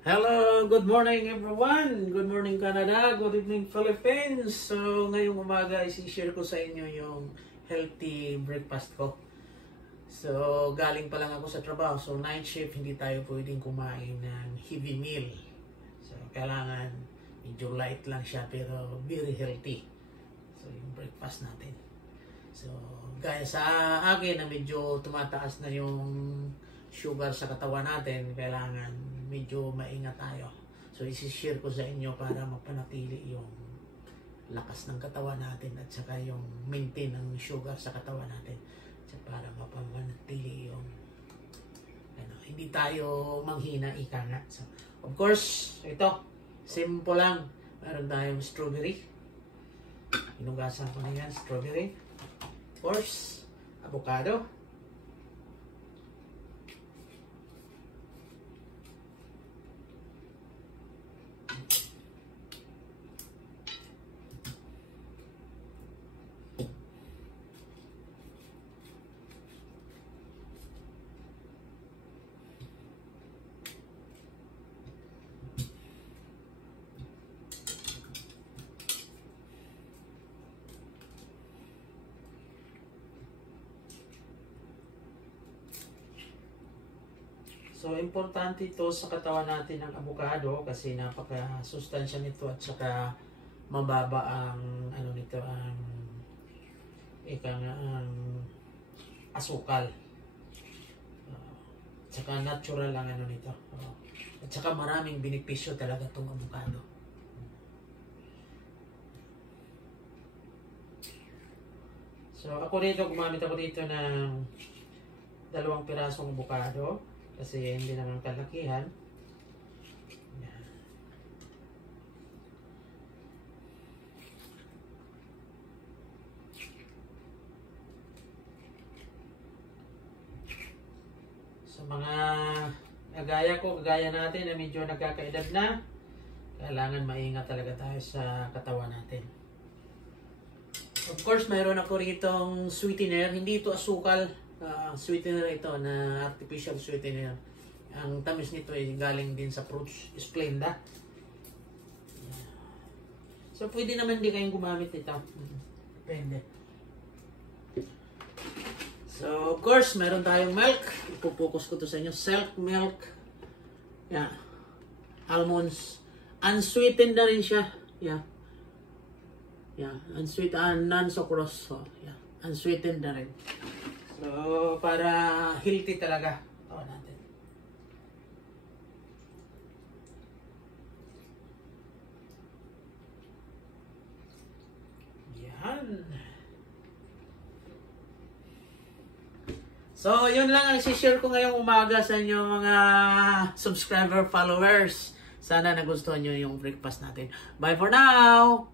Hello, good morning everyone. Good morning Canada, good evening Philippines. So ngayong umaga i-share ko sa inyo yung healthy breakfast ko. So galing pa lang ako sa trabaho. So night shift, hindi tayo pwedeng kumain ng heavy meal. So kailangan medyo light lang siya pero very healthy. So yung breakfast natin. So gaya sa akin na medyo tumataas na yung sugar sa katawan natin, kailangan medyo maingat tayo. So isi-share ko sa inyo para mapanatili yung lakas ng katawan natin at saka yung maintain ng sugar sa katawan natin. So, para mapanatili yung hindi tayo manghina ika nga. So, of course, ito, simple lang. Meron tayong strawberry. Inugasan ko na yan, strawberry. Of course, avocado. So, importante ito sa katawan natin ng avocado kasi napaka-sustansya nito at saka mababa ang nito ang ang asukal. At saka natural ang nito. At saka maraming benepisyo talaga itong avocado. So, gumamit ako dito ng 2 pirasong avocado. Kasi hindi naman kalakihan. Yan. So mga kagaya natin na medyo nagkakaedad na, kailangan maingat talaga tayo sa katawan natin. Of course, mayroon ako ritong sweetener. Hindi ito asukal. Sweetener ito na artificial sweetener. Ang tamis nito ay galing din sa fruits Splenda. So pwede naman din kayong gumamit nito. Depende. So of course, meron tayong milk. Ipo-focus ko to sa inyo. Silk milk. Yeah. Almonds. Unsweetened na rin siya. Yeah. Yeah. Unsweetened, non-sucrose. So, yeah. Unsweetened na rin. So, para healthy talaga ito natin. Yan. So, yun lang ang i-share ko ngayong umaga sa inyo mga subscriber followers. Sana nagustuhan nyo yung breakfast natin. Bye for now!